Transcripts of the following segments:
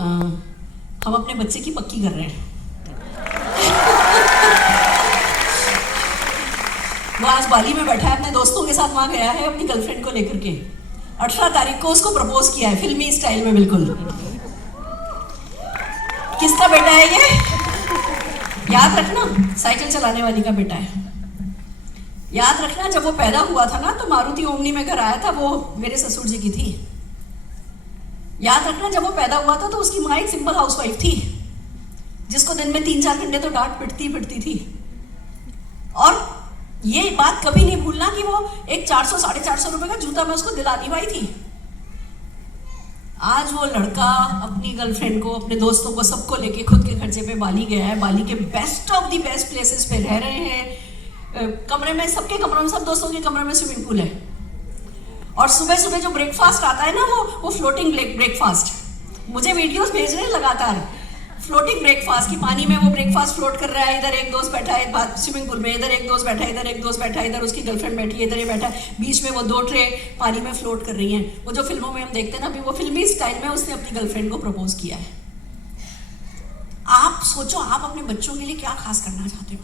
हम अपने बच्चे की पक्की कर रहे हैं। वो आज बाली में बैठा है, अपने दोस्तों के साथ वहां गया है अपनी गर्लफ्रेंड को लेकर के। 18 तारीख को उसको प्रपोज किया है, फिल्मी स्टाइल में बिल्कुल। किसका बेटा है ये? याद रखना, साइकिल चलाने वाली का बेटा है। याद रखना, जब वो पैदा हुआ था ना तो मारुति ओमनी में घर आया था, वो मेरे ससुर जी की थी। याद रखना, जब वो पैदा हुआ था तो उसकी माँ एक सिंपल हाउसवाइफ थी, जिसको दिन में 3-4 घंटे तो डांट पिटती थी। और ये बात कभी नहीं भूलना कि वो एक 400-450 रुपए का जूता मैं उसको दिलानी भाई थी। आज वो लड़का अपनी गर्लफ्रेंड को, अपने दोस्तों को, सबको लेके खुद के खर्चे पे बाली गया है। बाली के best of the best places पे रह रहे हैं। कमरे में, सबके कमरों में, सब दोस्तों के कमरे में स्विमिंग पूल है। और सुबह सुबह जो ब्रेकफास्ट आता है ना, वो फ्लोटिंग ब्रेकफास्ट। मुझे वीडियोस भेज रहे हैं लगातार, फ्लोटिंग ब्रेकफास्ट की पानी में वो ब्रेकफास्ट फ्लोट कर रहा है। इधर एक दोस्त बैठा है स्विमिंग पूल में, इधर एक दोस्त बैठा है, इधर एक दोस्त बैठा है, इधर उसकी गर्लफ्रेंड बैठी है, इधर ये बैठा है, बीच में वो 2 ट्रे पानी में फ्लोट कर रही हैं। वो जो फिल्मों में हम देखते हैं ना, अभी वो फिल्मी स्टाइल में उसने अपनी गर्लफ्रेंड को प्रपोज किया है। आप सोचो, आप अपने बच्चों के लिए क्या खास करना चाहते हो?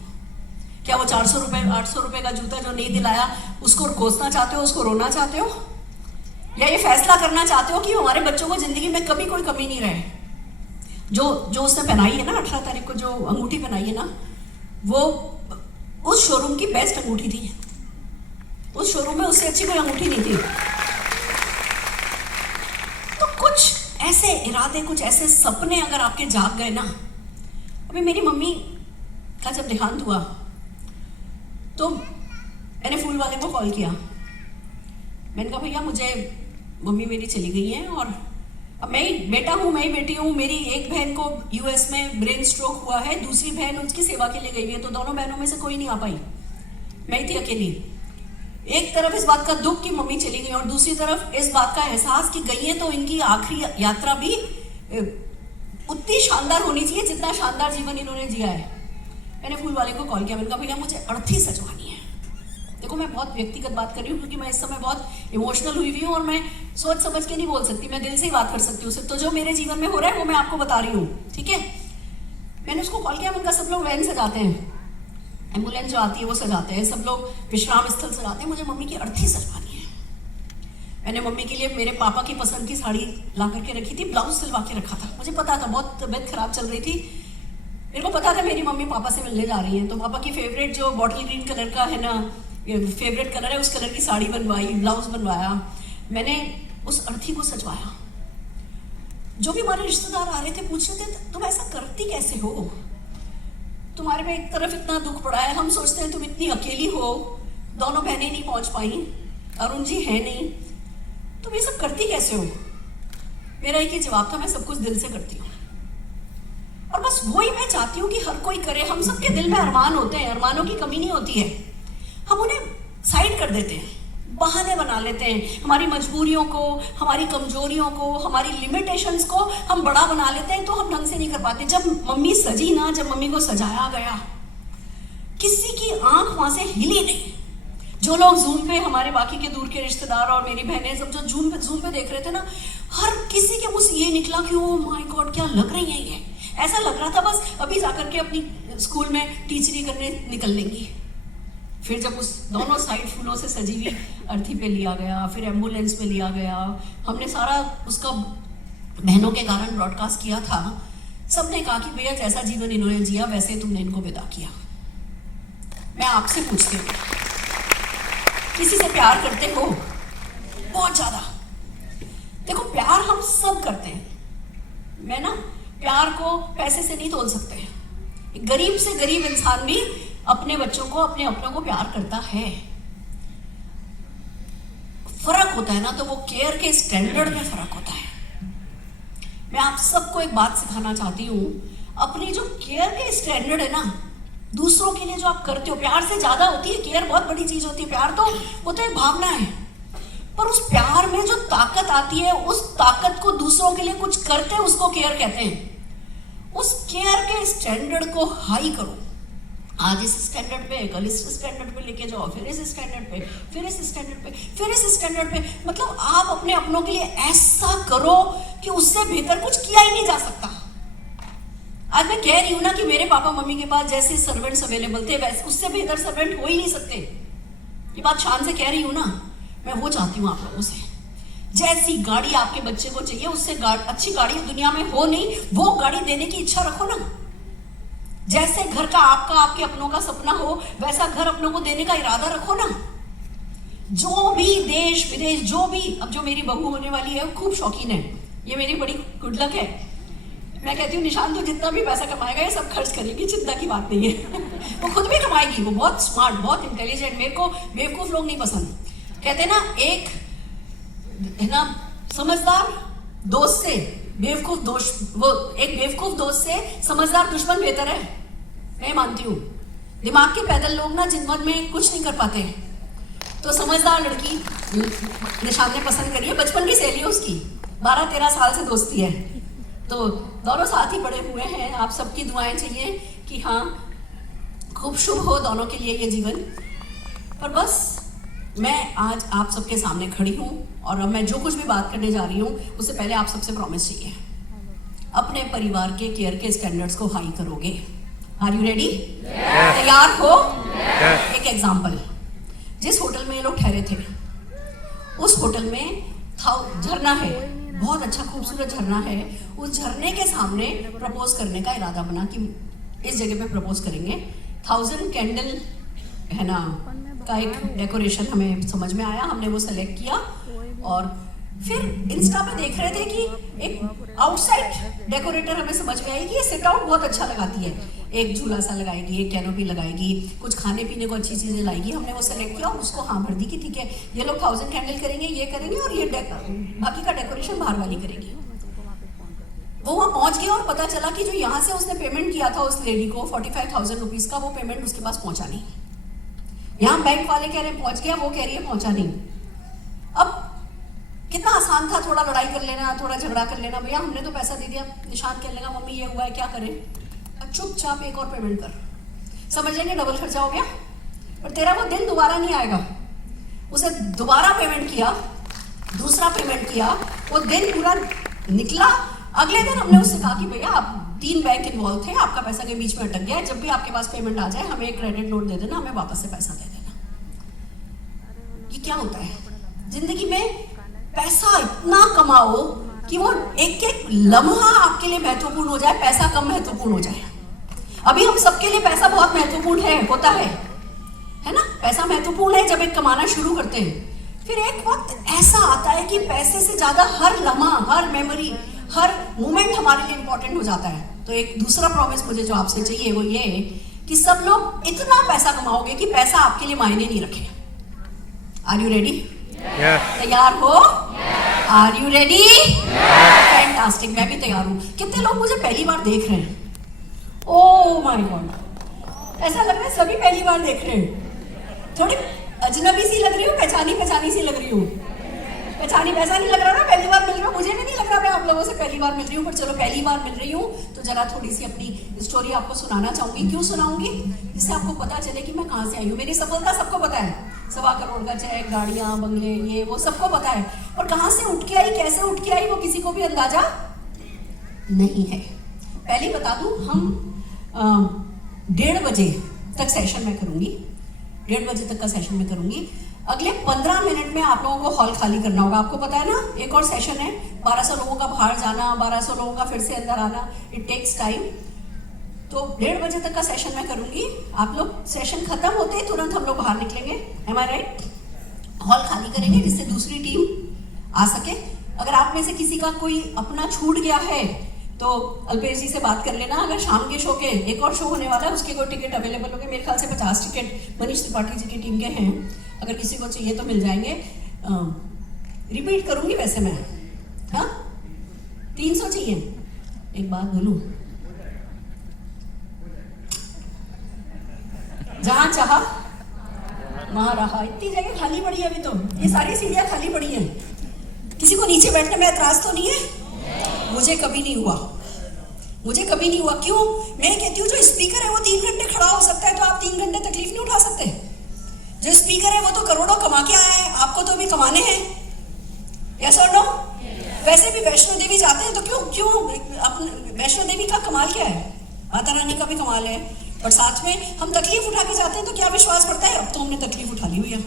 क्या वो 400 रुपए 800 रुपए का जूता जो नहीं दिलाया उसको कोसना चाहते हो, उसको रोना चाहते हो, या ये फैसला करना चाहते हो कि हमारे बच्चों को जिंदगी में कभी कोई कमी नहीं रहे? जो उसने पहनाई है ना 18 तारीख को, जो अंगूठी पहनाई है ना, वो उस शोरूम की बेस्ट अंगूठी थी। उस शोरूम में उससे अच्छी कोई अंगूठी नहीं थी। तो कुछ ऐसे इरादे, कुछ ऐसे सपने अगर आपके जाग गए ना। अभी मेरी मम्मी का जब देहांत हुआ तो मैंने फूल वाले को कॉल किया। मैंने कहा भैया, मुझे मम्मी मेरी चली गई है और अब मैं ही बेटा हूँ, मैं ही बेटी हूँ। मेरी एक बहन को यूएस में ब्रेन स्ट्रोक हुआ है, दूसरी बहन उसकी सेवा के लिए गई हुई है, तो दोनों बहनों में से कोई नहीं आ पाई, मैं ही थी अकेली। एक तरफ इस बात का दुख कि मम्मी चली गई और दूसरी तरफ इस बात का एहसास कि गई है तो इनकी आखिरी यात्रा भी उतनी शानदार होनी चाहिए जितना शानदार जीवन इन्होंने जिया है। मैंने फूल वाले को कॉल किया, मैंने कहा भैया मुझे अर्थी सजवानी है। देखो, मैं बहुत व्यक्तिगत बात कर रही हूँ क्योंकि मैं इस समय बहुत इमोशनल हुई हुई हूँ और मैं सोच समझ के नहीं बोल सकती, मैं दिल से ही बात कर सकती हूँ सिर्फ। तो जो मेरे जीवन में हो रहा है वो मैं आपको बता रही हूँ, ठीक है? मैंने उसको कॉल किया, मैंने कहा सब लोग वैन सजाते हैं, एम्बुलेंस जो आती है वो सजाते हैं, सब लोग विश्राम स्थल सजाते हैं, मुझे मम्मी की अर्थी सजवानी है। मैंने मम्मी के लिए मेरे पापा की पसंद की साड़ी ला करके रखी थी, ब्लाउज सिलवा के रखा था। मुझे पता था बहुत तबीयत खराब चल रही थी, मेरे को पता था मेरी मम्मी पापा से मिलने जा रही हैं, तो पापा की फेवरेट जो बॉटल ग्रीन कलर का है ना, फेवरेट कलर है, उस कलर की साड़ी बनवाई, ब्लाउज बनवाया, मैंने उस अर्थी को सजवाया। जो भी हमारे रिश्तेदार आ रहे थे पूछ रहे थे तुम ऐसा करती कैसे हो, तुम्हारे पे एक तरफ इतना दुख पड़ा है, हम सोचते हैं तुम इतनी अकेली हो, दोनों बहनें नहीं पहुंच पाई, अरुण जी है नहीं, तुम ये सब करती कैसे हो? मेरा एक ही जवाब था, मैं सब कुछ दिल से करती हूँ। और बस वही मैं चाहती हूँ कि हर कोई करे। हम सबके दिल में अरमान होते हैं, अरमानों की कमी नहीं होती है, हम उन्हें साइड कर देते हैं, बहाने बना लेते हैं। हमारी मजबूरियों को, हमारी कमजोरियों को, हमारी लिमिटेशंस को हम बड़ा बना लेते हैं, तो हम ढंग से नहीं कर पाते। जब मम्मी सजी ना, जब मम्मी को सजाया गया, किसी की आंख वहां से हिली नहीं। जो लोग जूम पे, हमारे बाकी के दूर के रिश्तेदार और मेरी बहनें सब जो जूम पे देख रहे थे ना, हर किसी के मुंह से ये निकला कि ओ माय गॉड, क्या लग रही है ये। ऐसा लग रहा था बस अभी जाकर के अपनी स्कूल में टीचरी करने निकल लेंगी। फिर जब उस दोनों साइड फूलों से सजी हुई अर्थी पे लिया गया, फिर एम्बुलेंस में लिया गया, हमने सारा उसका बहनों के कारण ब्रॉडकास्ट किया था। सबने कहा कि भैया जैसा जीवन इन्होंने जिया वैसे तुमने इनको विदा किया। मैं आपसे पूछती हूँ, किसी से प्यार करते हो? बहुत ज्यादा। देखो, प्यार हम सब करते हैं, मैं ना प्यार को पैसे से नहीं तोल सकते। गरीब से गरीब इंसान भी अपने बच्चों को, अपने अपनों को प्यार करता है। फर्क होता है ना, तो वो केयर के स्टैंडर्ड में फर्क होता है। मैं आप सबको एक बात सिखाना चाहती हूँ, अपनी जो केयर के स्टैंडर्ड है ना, दूसरों के लिए जो आप करते हो, प्यार से ज्यादा होती है केयर, बहुत बड़ी चीज होती है। प्यार तो वो तो एक भावना है, पर उस प्यार में जो ताकत आती है, उस ताकत को दूसरों के लिए कुछ करते हैं, उसको केयर कहते हैं। उस केयर के स्टैंडर्ड को हाई करो, आज इस स्टैंडर्ड पे, कल इस स्टैंडर्ड पे लेके जाओ, फिर इस स्टैंडर्ड पे, फिर इस स्टैंडर्ड पे, फिर इस स्टैंडर्ड पे। मतलब आप अपने अपनों के लिए ऐसा करो कि उससे बेहतर कुछ किया ही नहीं जा सकता। आज मैं कह रही हूं ना कि मेरे पापा मम्मी के पास जैसे सर्वेंट्स अवेलेबल थे वैसे उससे बेहतर सर्वेंट हो ही नहीं सकते। ये बात शान से कह रही हूं ना, मैं वो चाहती हूं आप लोगों से। जैसी गाड़ी आपके बच्चे को चाहिए उससे अच्छी गाड़ी दुनिया में हो नहीं, वो गाड़ी देने की इच्छा रखो ना। जैसे घर का आपका आपके अपनों का सपना हो वैसा घर अपनों को देने का इरादा रखो ना। जो भी देश विदेश, जो भी, अब जो मेरी बहू होने वाली है वो खूब शौकीन है, ये मेरी बड़ी गुड लक है। मैं कहती हूँ निशान तो जितना भी पैसा कमाएगा ये सब खर्च करेगी, चिंता की बात नहीं है। वो खुद भी कमाएगी, वो बहुत स्मार्ट, बहुत इंटेलिजेंट। मेरे को बेवकूफ लोग नहीं पसंद। कहते ना एक है ना समझदार दोस्त से बेवकूफ दोस्त, वो एक बेवकूफ दोस्त से समझदार दुश्मन बेहतर है, मैं मानती हूँ। दिमाग के पैदल लोग ना जिंदगी में कुछ नहीं कर पाते। तो समझदार लड़की निशान ने पसंद करी है, बचपन की सहेली है उसकी, 12-13 साल से दोस्ती है। तो दोनों साथ ही बड़े हुए हैं। आप सबकी दुआएं चाहिए कि हाँ खूब शुभ हो दोनों के लिए ये जीवन। पर बस मैं आज आप सबके सामने खड़ी हूँ और अब मैं जो कुछ भी बात करने जा रही हूँ उससे पहले आप सबसे प्रॉमिस चाहिए, अपने परिवार के केयर के स्टैंडर्ड्स को हाई करोगे। Are you ready? तैयार हो? एक एग्जाम्पल, जिस होटल में ये लोग ठहरे थे उस होटल में झरना है, बहुत अच्छा खूबसूरत झरना है। उस झरने के सामने प्रपोज करने का इरादा बना कि इस जगह पे प्रपोज करेंगे। 1000 कैंडल है ना का एक डेकोरेशन हमें समझ में आया, हमने वो सेलेक्ट किया और फिर इंस्टा पे देख रहे थे कि एक आउटसाइड डेकोरेटर हमें समझ में आई कि ये सिट आउट बहुत अच्छा लगाती है, एक झूला सा लगाएगी, एक कैनोपी लगाएगी, कुछ खाने पीने को अच्छी चीजें लाएगी। हमने वो सेलेक्ट किया और उसको हाँ भर दी कि ठीक है ये लोग 1000 कैंडल करेंगे, ये करेंगे और ये बाकी का डेकोरेशन बाहर वाली करेगी। वो वहाँ पहुंच गया और पता चला कि जो यहाँ से उसने पेमेंट किया था उस लेडी को 45,000 रुपीज का, वो पेमेंट उसके पास पहुंचा नहीं। यहाँ बैंक वाले कह रहे पहुंच गया, वो कह रही है पहुंचा नहीं। अब कितना आसान था, थोड़ा लड़ाई कर लेना, थोड़ा झगड़ा कर लेना, भैया हमने तो पैसा दे दिया। निशान कहने लगा मम्मी ये हुआ है क्या करें? चुपचाप एक और पेमेंट कर, समझ लेंगे डबल खर्चा हो गया, पर तेरा वो दिन दोबारा नहीं आएगा। उसे दोबारा पेमेंट किया, दूसरा पेमेंट किया, वो दिन पूरा निकला। अगले दिन हमने उससे कहा कि भैया आप 3 बैंक इन्वॉल्व थे, आपका पैसा के बीच में अटक गया है, जब भी आपके पास पेमेंट आ जाए हमें एक क्रेडिट नोट दे देना, हमें वापस से पैसा दे देना। ये क्या होता है जिंदगी में? पैसा इतना कमाओ कि वो एक एक लम्हा आपके लिए महत्वपूर्ण हो जाए, पैसा कम महत्वपूर्ण हो जाए। अभी हम सबके लिए पैसा बहुत महत्वपूर्ण है, होता है ना? पैसा महत्वपूर्ण है जब एक कमाना शुरू करते हैं। फिर एक वक्त ऐसा आता है कि पैसे से ज्यादा हर लम्हा, हर मेमोरी, हर मोमेंट हमारे लिए इंपॉर्टेंट हो जाता है। तो एक दूसरा प्रॉमिस मुझे जो आपसे चाहिए वो ये कि सब लोग इतना पैसा कमाओगे कि पैसा आपके लिए मायने नहीं रखे। Are you ready? तैयार हो? Are you ready? फैंटास्टिक, मैं भी तैयार हूँ। कितने लोग मुझे पहली बार देख रहे हैं? ओह माय गॉड, ऐसा लग रहा है सभी पहली बार देख रहे हैं। थोड़ी अजनबी सी लग रही हूँ, पहचानी सी लग रही हूँ। पहचानी वैसा नहीं लग रहा ना, पहली बार मिल रहा हूँ, मुझे भी नहीं लग रहा मैं आप लोगों से पहली बार मिल रही हूँ। पर चलो पहली बार मिल रही हूँ तो जरा थोड़ी सी अपनी स्टोरी आपको सुनाना चाहूंगी। क्यों सुनाऊंगी? जिससे आपको पता चले कि मैं कहाँ से आई हूँ। मेरी सफलता सबको पता है, 1.25 करोड़ का चेक, गाड़ियाँ, बंगले, ये वो सबको पता है। और कहाँ से उठ के आई, कैसे उठ के आई, वो किसी को भी अंदाजा नहीं है। पहले बता दूं, हम 1:30 बजे तक सेशन में करूंगी, 1:30 बजे तक का सेशन में करूंगी। अगले 15 मिनट में आप लोगों को हॉल खाली करना होगा। आपको पता है ना एक और सेशन है, 1200 लोगों का बाहर जाना, 1200 लोगों का फिर से अंदर आना, इट टेक्स टाइम। तो 1:30 बजे तक का सेशन मैं करूंगी। आप लोग सेशन खत्म होते ही तुरंत हम लोग बाहर निकलेंगे, एम आई राइट? हॉल खाली करेंगे जिससे दूसरी टीम आ सके। अगर आप में से किसी का कोई अपना छूट गया है तो अल्पेश जी से बात कर लेना। अगर शाम के शो के एक और शो होने वाला है उसके कोई टिकट अवेलेबल होंगे, मेरे ख्याल से 50 टिकट मनीष त्रिपाठी जी की टीम के हैं, अगर किसी को चाहिए तो मिल जाएंगे। रिपीट करूंगी वैसे मैं, हाँ 300 चाहिए। एक बात बोलूं, जहां चाहा वहां रहा। इतनी जगह खाली पड़ी है अभी तो, ये सारी सीढ़ियां खाली पड़ी है। किसी को नीचे बैठने में एतराज तो नहीं है? मुझे कभी नहीं हुआ, मुझे कभी नहीं हुआ। क्यों? मैं कहती हूँ जो स्पीकर है वो 3 घंटे खड़ा हो सकता है, तो आप 3 घंटे तकलीफ नहीं उठा सकते? जो स्पीकर है वो तो करोड़ों कमा के आया है, आपको तो अभी कमाने हैं। यस और नो? वैसे भी वैष्णो देवी जाते हैं तो क्यों वैष्णो देवी का कमाल क्या है? माता रानी का भी कमाल है, और साथ में हम तकलीफ उठा के जाते हैं तो क्या विश्वास पड़ता है? अब तो हमने तकलीफ उठा ली हुई है,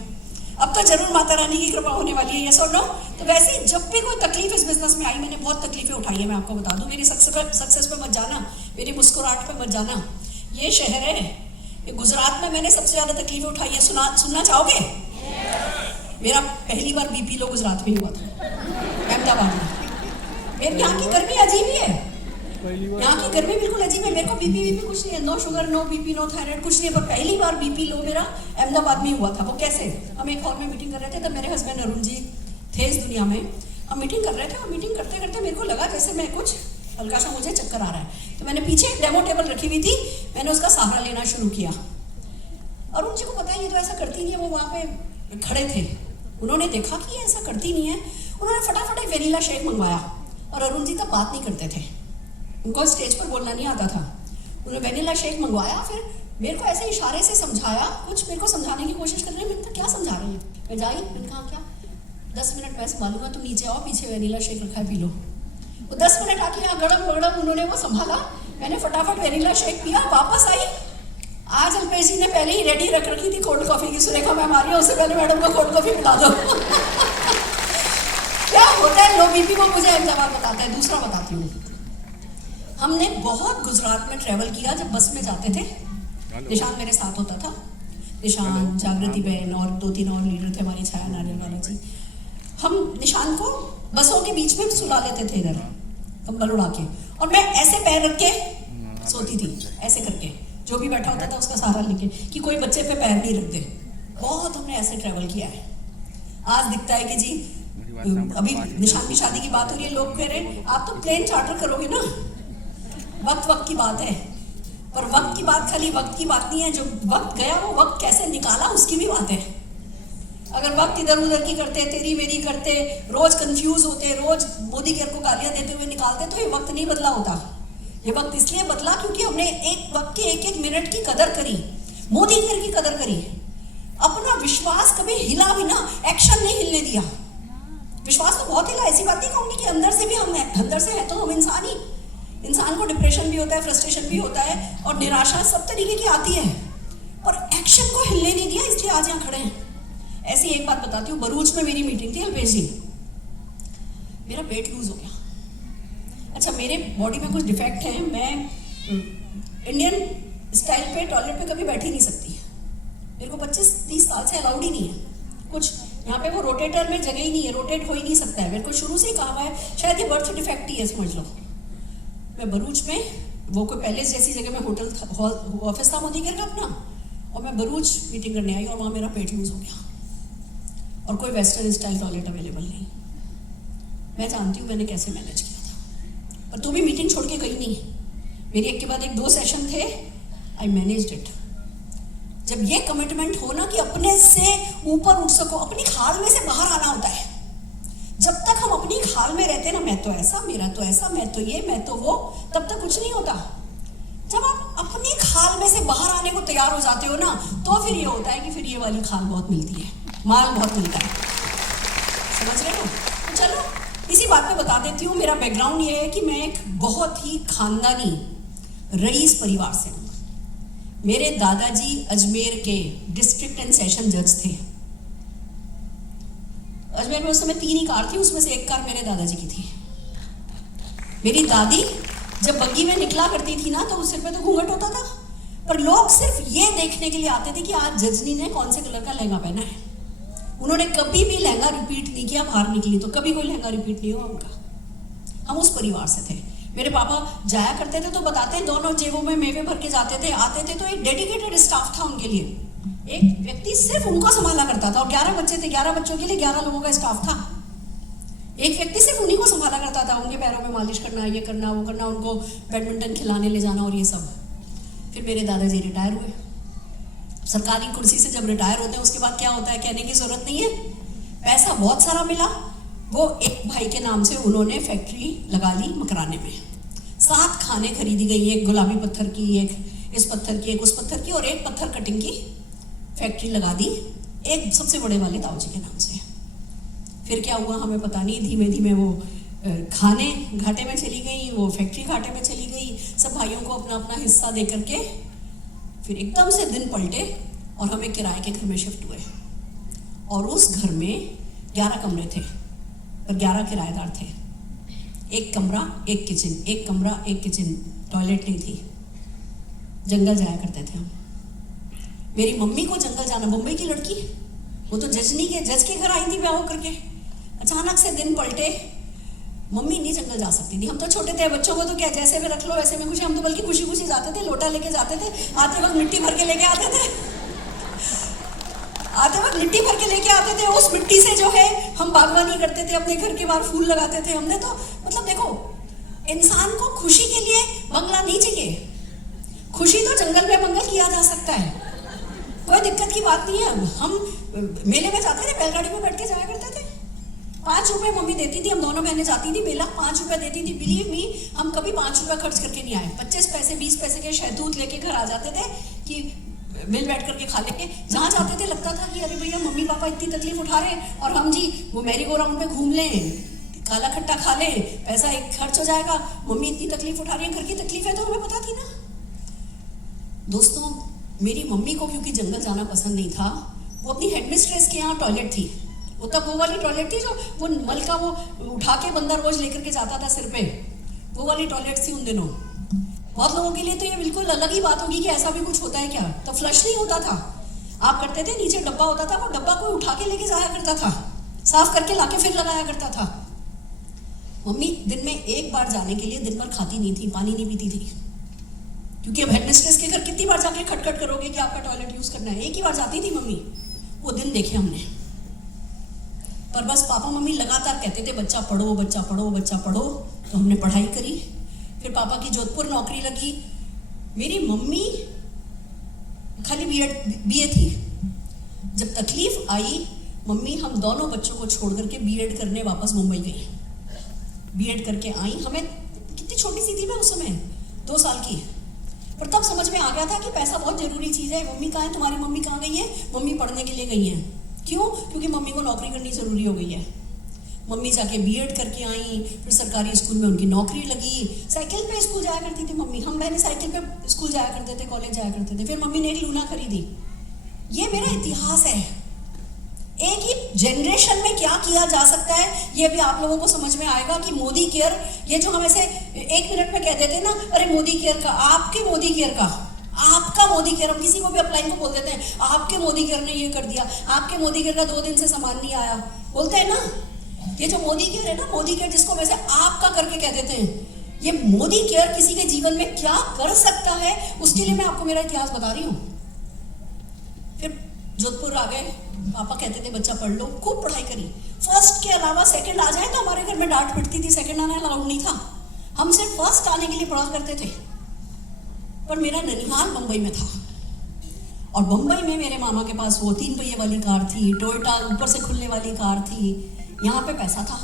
अब तो जरूर माता रानी की कृपा होने वाली है। यस और नो? तो वैसे ही जब भी कोई तकलीफ इस बिजनेस में आई, मैंने बहुत तकलीफें उठाई है, मैं आपको बता दूं। मेरी सक्सेस पे मत जाना, मेरी मुस्कुराहट पे मत जाना। ये शहर है, ये गुजरात में मैंने सबसे ज्यादा तकलीफें उठाई है। सुनना चाहोगे? मेरा पहली बार बीपी लो गुजरात में ही हुआ था, अहमदाबाद में। मेरे यहाँ की गर्मी अजीब ही है, यहाँ की गर्मी बिल्कुल अजीब है। मेरे को बीपी कुछ नहीं है, no sugar, no BP, no thyroid, कुछ नहीं है। पर पहली बार बीपी लो मेरा अहमदाबाद में ही हुआ था। वो कैसे? हम एक हॉल में मीटिंग कर रहे थे, तब मेरे हस्बैंड अरुण जी थे इस दुनिया में। हम मीटिंग कर रहे थे, और मीटिंग करते करते मेरे को लगा जैसे मैं कुछ हल्का सा मुझे चक्कर आ रहा है। तो मैंने पीछे एक डेमो टेबल रखी हुई थी, मैंने उसका सहारा लेना शुरू किया। अरुण जी को पता है ये तो ऐसा करती नहीं है, वो वहाँ पे खड़े थे, उन्होंने देखा कि ये ऐसा करती नहीं है। उन्होंने फटाफट एक वेनिला शेक मंगवाया, और अरुण जी तब बात नहीं करते थे, उनको स्टेज पर बोलना नहीं आता था। उन्होंने वेनिला शेक मंगवाया, फिर मेरे को ऐसे इशारे से समझाया, कुछ मेरे को समझाने की कोशिश कर रहे हैं। मैंने कहा क्या समझा रही है? मैं जाई, मैंने कहा क्या 10 मिनट मैं संभालूंगा, तुम नीचे आओ, पीछे वेनिला शेक रखा है, पी लो। वो 10 मिनट आके यहाँ गड़म गड़म उन्होंने वो संभाला, मैंने फटाफट वेनिला शेक पिया, वापस आई। आज अल्पेश जी ने पहले ही रेडी रख रखी थी कोल्ड कॉफी की, सुरेखा मैम आ रही है, उससे पहले मैडम को कोल्ड कॉफी पिला दो। क्या होता है लो बीपी को? मुझे एक जवाब बताता है। दूसरा बताती हूँ, हमने बहुत गुजरात में ट्रैवल किया जब बस में जाते थे। निशान मेरे साथ होता था, निशान, जागृति बहन और 2-3 और लीडर थे हमारी, छाया नारियल वाला जी। हम निशान को बसों के बीच में सुला लेते थे इधर कंबल उड़ा के, और मैं ऐसे पैर रख के सोती थी, ऐसे करके, जो भी बैठा होता था उसका सहारा लेके, कि कोई बच्चे पे पैर नहीं रख दे। बहुत हमने ऐसे ट्रैवल किया है। आज दिखता है कि जी अभी निशान की शादी की बात हो रही है, लोग कह रहे हैं आप तो प्लेन चार्टर करोगे ना। वक्त की बात है, पर वक्त की बात खाली वक्त की बात नहीं है, जो वक्त गया वो वक्त कैसे निकाला उसकी भी बात है। अगर वक्त इधर उधर की करते, तेरी मेरी करते, रोज कंफ्यूज होते, रोज मोदी केयर को गालियां देते हुए निकालते, तो ये वक्त नहीं बदला होता। ये वक्त इसलिए बदला क्योंकि हमने एक वक्त के एक मिनट की कदर करी, मोदी केयर की कदर करी। अपना विश्वास कभी हिला भी ना, एक्शन नहीं हिलने दिया। विश्वास तो बहुत हिला, ऐसी बात नहीं कहूंगी कि अंदर से भी हम अंदर से है तो हम इंसान ही। इंसान को डिप्रेशन भी होता है, फ्रस्ट्रेशन भी होता है, और निराशा सब तरीके की आती है, पर एक्शन को हिलने नहीं दिया, इसलिए आज यहाँ खड़े हैं। ऐसी एक बात बताती हूँ, भरूच में मेरी मीटिंग थी, अल्पेश जी, मेरा पेट लूज हो गया। अच्छा, मेरे बॉडी में कुछ डिफेक्ट है, मैं इंडियन स्टाइल पे टॉयलेट पे कभी बैठ ही नहीं सकती। मेरे को 25-30 साल से अलाउड ही नहीं है, कुछ यहाँ पे वो रोटेटर में जगह ही नहीं है, रोटेट हो ही नहीं सकता है। मेरे को शुरू से ही कहा हुआ है, शायद ये बर्थ डिफेक्ट ही है, समझ लो। मैं भरूच में, वो कोई पैलेस जैसी जगह में होटल ऑफिस था मोदी केयर का अपना, और मैं भरूच मीटिंग करने आई, और वहाँ मेरा पेट लूज हो गया, और कोई वेस्टर्न स्टाइल टॉयलेट अवेलेबल नहीं। मैं जानती हूँ मैंने कैसे मैनेज किया था, पर तो भी मीटिंग छोड़ के गई नहीं। मेरी एक के बाद एक 2 सेशन थे, आई मैनेज्ड इट। जब ये कमिटमेंट हो ना कि अपने से ऊपर उठ सको, अपनी खाल में से बाहर आना होता है। जब तक हम अपनी खाल में रहते हैं ना, मैं तो ऐसा, मेरा तो ऐसा, मैं तो ये, मैं तो वो, तब तक कुछ नहीं होता। जब आप अपनी खाल में से बाहर आने को तैयार हो जाते हो ना, तो फिर ये होता है कि फिर ये वाली खाल बहुत मिलती है, माल बहुत मिलता है। समझ रहे हो? तो चलो इसी बात पे बता देती हूँ। मेरा बैकग्राउंड ये है कि मैं एक बहुत ही खानदानी रईस परिवार से हूँ। मेरे दादाजी अजमेर के डिस्ट्रिक्ट एंड सेशन जज थे। अजमेर में उस समय 3 ही कार थी, उसमें से एक कार मेरे दादाजी की थी। मेरी दादी जब बग्गी में निकला करती थी ना, तो उस सिर पे तो घूंघट होता था, पर लोग सिर्फ ये देखने के लिए आते थे कि आज जजनी ने कौन से कलर का लहंगा पहना है। उन्होंने कभी भी लहंगा रिपीट नहीं किया, बाहर निकली तो कभी कोई लहंगा रिपीट नहीं हुआ उनका। हम उस परिवार से थे। मेरे पापा जाया करते थे तो बताते हैं, दोनों जेबों में मेवे भर के जाते थे, आते थे तो एक डेडिकेटेड स्टाफ था उनके लिए। एक व्यक्ति सिर्फ उनको संभाला करता था, और 11 बच्चे थे, 11 बच्चों के लिए 11 लोगों का स्टाफ था। एक व्यक्ति सिर्फ उन्हीं को संभाला करता था, उनके पैरों में मालिश करना, ये करना, वो करना, उनको बैडमिंटन खिलाने ले जाना और ये सब। फिर मेरे दादाजी रिटायर हुए। सरकारी कुर्सी से जब रिटायर होते हैं उसके बाद क्या होता है कहने की जरूरत नहीं है, पैसा बहुत सारा मिला। वो एक भाई के नाम से उन्होंने फैक्ट्री लगा ली मकराने में। 7 खाने खरीदी गई, एक गुलाबी पत्थर की, एक इस पत्थर की, एक उस पत्थर की, और एक पत्थर कटिंग की फैक्ट्री लगा दी एक सबसे बड़े वाले ताऊजी के नाम से। फिर क्या हुआ हमें पता नहीं, धीमे धीमे वो खाने घाटे में चली गई, वो फैक्ट्री घाटे में चली गई, सब भाइयों को अपना अपना हिस्सा दे करके फिर एकदम से दिन पलटे और हमें किराए के घर में शिफ्ट हुए। और उस घर में 11 कमरे थे और 11 किराएदार थे। एक कमरा एक किचन, एक कमरा एक किचन, टॉयलेट नहीं थी। जंगल जाया करते थे हम। मेरी मम्मी को जंगल जाना, मुंबई की लड़की, वो तो जज के घर आई थी ब्याह करके। अचानक से दिन पलटे, मम्मी नहीं जंगल जा सकती थी। हम तो छोटे थे, बच्चों को तो क्या जैसे में रख लो वैसे में खुशी, हम तो बल्कि खुशी खुशी जाते थे, लोटा लेके जाते थे, आते वक्त मिट्टी भर के लेके आते थे, उस मिट्टी से जो है हम बागवानी करते थे, अपने घर के बाहर फूल लगाते थे। हमने तो मतलब देखो, इंसान को खुशी के लिए बंगला नहीं चाहिए, खुशी तो जंगल में मंगल किया जा सकता है, कोई दिक्कत की बात नहीं है। हम मेले में जाते थे, बैलगाड़ी में बैठ के जाया करते थे। 5 रुपए मम्मी देती थी, हम दोनों बहनें जाती थी मेला, 5 रुपए देती थी। बिलीव मी, हम कभी 5 रुपए खर्च करके नहीं आए। 25 पैसे 20 पैसे के शहतूत लेके घर आ जाते थे कि मिल बैठ करके खा लेंगे। जहाँ जाते थे लगता था कि अरे भैया मम्मी पापा इतनी तकलीफ उठा रहे हैं और हम जी वो मैरी गो राउंड पे घूम लें, काला खट्टा खा ले, पैसा एक खर्च हो जाएगा, मम्मी इतनी तकलीफ उठा रही है, घर की तकलीफ है तो हमें पता थी ना। दोस्तों, मेरी मम्मी को क्योंकि जंगल जाना पसंद नहीं था, वो अपनी हेडमिस्ट्रेस के यहाँ टॉयलेट थी, वो तब वो वाली टॉयलेट थी जो वो मल का वो उठा के बंदा रोज लेकर के जाता था सिर पे, वो वाली टॉयलेट थी उन दिनों। बहुत लोगों के लिए तो ये बिल्कुल अलग ही बात होगी कि ऐसा भी कुछ होता है क्या। तो फ्लश नहीं होता था, आप करते थे, नीचे डब्बा होता था, वो डब्बा कोई उठा के लेके जाया करता था, साफ करके लाके फिर लगाया करता था। मम्मी दिन में एक बार जाने के लिए दिन भर खाती नहीं थी, पानी नहीं पीती थी, क्योंकि अब हेडमिस्ट्रेस के घर कितनी बार जाके खटखट करोगे कि आपका टॉयलेट यूज करना है। एक ही बार जाती थी मम्मी। वो दिन देखे हमने। पर बस पापा मम्मी लगातार कहते थे बच्चा पढ़ो बच्चा पढ़ो बच्चा पढ़ो, तो हमने पढ़ाई करी। फिर पापा की जोधपुर नौकरी लगी। मेरी मम्मी खाली बीए थी। जब तकलीफ आई, मम्मी हम दोनों बच्चों को छोड़ करके बीएड करने वापस मुंबई गई। बीएड करके आई। हमें कितनी छोटी सी थी मैं उस समय, 2 साल की, पर तब समझ में आ गया था कि पैसा बहुत जरूरी चीज है। मम्मी कहाँ है, तुम्हारी मम्मी कहाँ गई है? मम्मी पढ़ने के लिए गई है। क्यों? क्योंकि मम्मी को नौकरी करनी जरूरी हो गई है। मम्मी जाके बीएड करके आई, फिर सरकारी स्कूल में उनकी नौकरी लगी। साइकिल पे स्कूल जाया करती थी मम्मी, हम बहने साइकिल पे स्कूल जाया करते थे, कॉलेज जाया करते थे। फिर मम्मी ने एक लूना खरीदी। ये मेरा इतिहास है। एक ही जनरेशन में क्या किया जा सकता है, ये भी आप लोगों को समझ में आएगा कि मोदी केयर, ये जो हम ऐसे 1 मिनट में कह देते हैं ना, अरे मोदी केयर का, आपके मोदी केयर का, आपका मोदी केयर, हम किसी को भी अपलाइन को बोल देते हैं आपके मोदी केयर ने ये कर दिया, आपके मोदी केयर का 2 दिन से सामान नहीं आया, बोलते हैं ना। ये जो मोदी केयर है ना, मोदी केयर जिसको वैसे आपका करके कह देते हैं, ये मोदी केयर किसी के जीवन में क्या कर सकता है, उसके लिए मैं आपको मेरा इतिहास बता रही हूँ। फिर जोधपुर आ गए। पापा कहते थे बच्चा पढ़ लो, खूब पढ़ाई करी। फर्स्ट के अलावा सेकंड आ जाए तो हमारे घर में डांट पिटती थी, सेकंड आना अलाउड नहीं था। हम सिर्फ फर्स्ट आने के लिए पढ़ा करते थे। पर मेरा ननिहाल बम्बई में था, और बम्बई में मेरे मामा के पास वो 3 पहिए वाली कार थी, टोयोटा ऊपर से खुलने वाली कार थी। यहाँ पे पैसा था।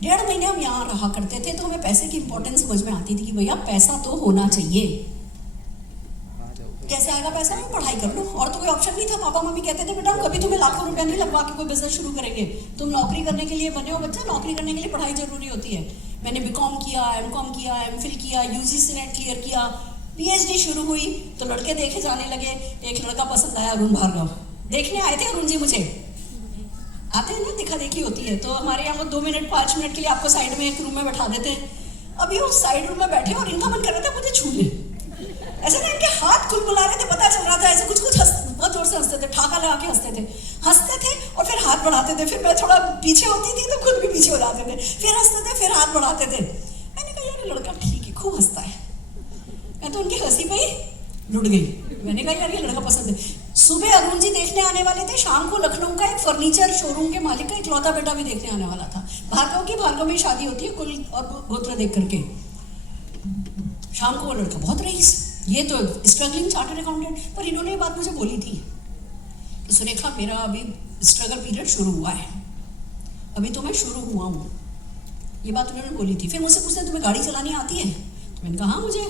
1.5 महीने हम यहाँ रहा करते थे, तो हमें पैसे की इंपॉर्टेंस समझ में आती थी कि भैया पैसा तो होना चाहिए। कैसे आएगा पैसा? मैं पढ़ाई कर लो, और तो कोई ऑप्शन नहीं था। पापा मम्मी कहते थे बेटा हम कभी तुम्हें लाखों रुपया नहीं लगवा के कोई बिजनेस शुरू करेंगे, तुम नौकरी करने के लिए बने हो बच्चा, नौकरी करने के लिए पढ़ाई जरूरी होती है। मैंने बीकॉम किया, एमकॉम किया, एमफिल किया, यूजीसी नेट क्लियर किया, पीएचडी शुरू हुई तो लड़के देखे जाने लगे। एक लड़का पसंद आया, अरुण भार्गव। देखने आए थे अरुण जी मुझे, आते हैं ना, दिखा देखी होती है। तो हमारे यहाँ 2 मिनट 5 मिनट के लिए आपको साइड में एक रूम में बैठा देते हैं। अभी वो साइड रूम में बैठे और इनका मन कर रहा था मुझे छू ले, ऐसे ना इनके हाथ खुलबुला रहे थे, पता चल रहा था ऐसे कुछ बहुत जोर से हंसते थे, ठाका लगा के हंसते थे और फिर हाथ बढ़ाते थे। फिर मैं थोड़ा पीछे होती थी तो खुद भी पीछे हो जाते थे, फिर हंसते थे, फिर हाथ बढ़ाते थे। मैंने कहा यार लड़का ठीक है, खूब हंसता है। मैं तो उनकी हंसी पे ही लुट गई। मैंने कहा यार ये लड़का पसंद है। सुबह अरुण जी देखने आने वाले थे, शाम को लखनऊ का एक फर्नीचर शोरूम के मालिक का इकलौता बेटा भी देखने आने वाला था। भार्गव में शादी होती है, कुल और गोत्र देख करके। शाम को वो लड़का बहुत रईस, ये तो स्ट्रगलिंग चार्टर्ड अकाउंटेंट। पर इन्होंने ये बात मुझे बोली थी, सुरेखा मेरा अभी स्ट्रगल पीरियड शुरू हुआ है, अभी तो मैं शुरू हुआ हूँ, ये बात उन्होंने बोली थी। फिर मुझसे पूछते तुम्हें गाड़ी चलानी आती है? तो मैंने कहा हाँ मुझे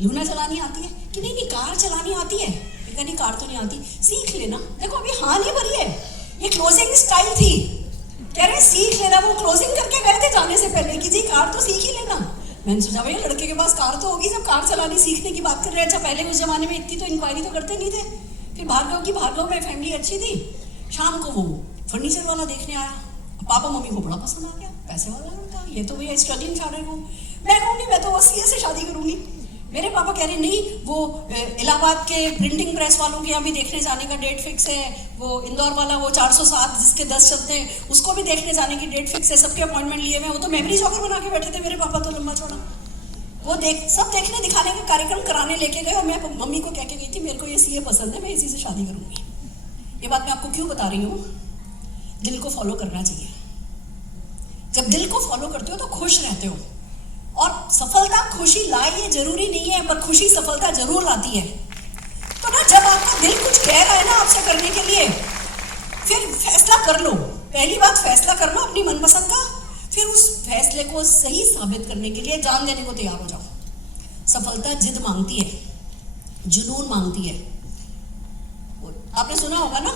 लूना चलानी आती है। कि नहीं नहीं कार चलानी आती है। मैंने कहा नहीं कार तो नहीं आती, सीख लेना। देखो अभी हाँ नहीं भरी है, ये क्लोजिंग स्टाइल थी। कह रहे सीख लेना, वो क्लोजिंग करके गए थे जाने से पहले कि जी कार तो सीख ही लेना। मैंने सोचा भैया लड़के के पास कार तो होगी, जब कार चलानी सीखने की बात कर रहे हैं। अच्छा पहले उस जमाने में इतनी तो इंक्वायरी तो करते नहीं थे। फिर भार्गव में फैमिली अच्छी थी। शाम को वो फर्नीचर वाला देखने आया, पापा मम्मी को बड़ा पसंद आ गया, पैसे वाला लड़का, ये तो भैया स्ट्रगलिंग चार्टर्ड हूँ। मैं कहूँगी मैं तो वो सीए से शादी करूँगी। मेरे पापा कह रहे नहीं वो इलाहाबाद के प्रिंटिंग प्रेस वालों के यहाँ भी देखने जाने का डेट फिक्स है, वो इंदौर वाला वो 407 जिसके 10 चलते हैं उसको भी देखने जाने की डेट फिक्स है, सबके अपॉइंटमेंट लिए हुए। वो तो मेमोरी जॉकर बना के बैठे थे मेरे पापा, तो लंबा चौड़ा वो सब देखने दिखाने का कार्यक्रम कराने लेके गए। और मैं मम्मी को कह के गई थी मेरे को ये सीए पसंद है, मैं इसी से शादी करूँगी। ये बात मैं आपको क्यों बता रही हूँ, दिल को फॉलो करना चाहिए। जब दिल को फॉलो करते हो तो खुश रहते हो। और सफलता खुशी लाए ये जरूरी नहीं है, पर खुशी सफलता जरूर लाती है। तो ना जब आपका दिल कुछ कह रहा है ना आपसे करने के लिए, फिर फैसला कर लो। पहली बात फैसला कर लो अपनी मनपसंद का, फिर उस फैसले को सही साबित करने के लिए जान देने को तैयार हो जाओ। सफलता जिद मांगती है, जुनून मांगती है। आपने सुना होगा ना,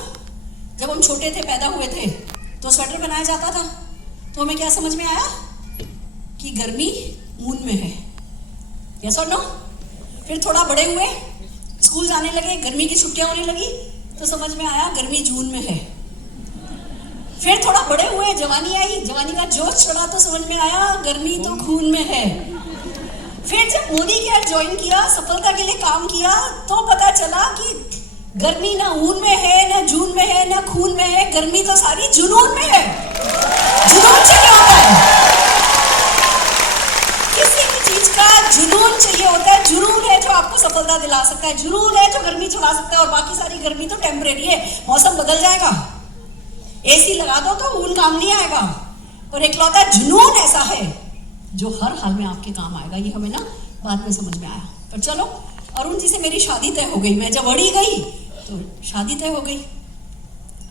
जब हम छोटे थे पैदा हुए थे तो स्वेटर बनाया जाता था, तो हमें क्या समझ में आया कि गर्मी ऊन में है, यस और नो। फिर थोड़ा बड़े हुए, स्कूल जाने लगे, गर्मी की छुट्टियां होने लगी, तो समझ में आया गर्मी जून में है। फिर थोड़ा बड़े हुए, जवानी आई, जवानी का जोश चढ़ा, तो समझ में आया गर्मी तो खून में है। फिर जब मोदी केयर ज्वाइन किया, सफलता के लिए काम किया, तो पता चला कि गर्मी ना ऊन में है, ना जून में है, ना खून में है, गर्मी तो सारी जुनून में है। जुनून से क्या होता है, किसी भी चीज का जुनून चाहिए होता है। जुनून है जो आपको सफलता दिला सकता है, जुनून है जो गर्मी चला सकता है। और बाकी सारी गर्मी तो टेम्परेरी है, मौसम बदल जाएगा, एसी लगा दो तो ऊन काम नहीं आएगा। और एकलौता जुनून ऐसा है जो हर हाल में आपके काम आएगा। ये हमें ना बाद में समझ में आया। पर चलो, अरुण जी से मेरी शादी तय हो गई। मैं जब अड़ी गई तो शादी तय हो गई।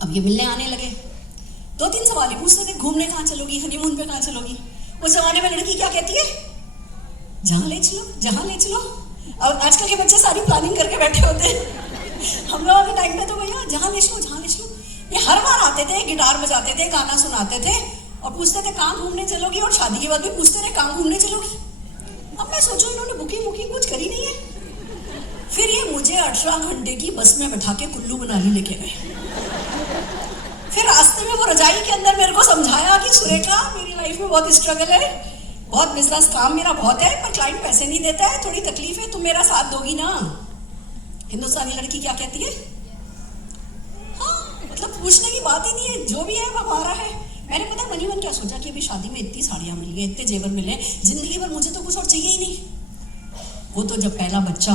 अब ये मिलने आने लगे, 2-3 सवाल पूछते थे, घूमने कहाँ चलोगी, हनीमून पे कहाँ चलोगी। उस जमाने में लड़की क्या कहती है, जहाँ ले चलो, जहाँ ले चलो। और आजकल के बच्चे सारी प्लानिंग करके बैठे होते हैं। हम लोगों के टाइम पे तो भैया जहाँ ले चलो, जहाँ ले चलो। ये हर बार आते थे, गिटार बजाते थे, गाना सुनाते थे और पूछते थे कहाँ घूमने चलोगी। और शादी के बाद भी पूछते थे कहाँ घूमने चलोगी। अब मैं सोचूं इन्होंने बुकिंग कुछ करी नहीं है। फिर ये मुझे 18 घंटे की बस में बैठा के कुल्लू मनाली लेके गए। फिर रास्ते में वो रजाई के अंदर मेरे को समझाया कि सुरेखा मेरी लाइफ में बहुत स्ट्रगल है, बहुत बिजनेस काम मेरा बहुत है, पर क्लाइंट पैसे नहीं देता है, थोड़ी तकलीफ है, तुम मेरा साथ दोगी ना। हिंदुस्तानी लड़की क्या कहती है, हाँ, मतलब पूछने की बात ही नहीं है, जो भी है वो हमारा है। मैंने पता मनी मन क्या सोचा कि अभी शादी में इतनी साड़ियाँ मिल गई, इतने जेवर मिले, जिंदगी भर मुझे तो कुछ और चाहिए ही नहीं। वो तो जब पहला बच्चा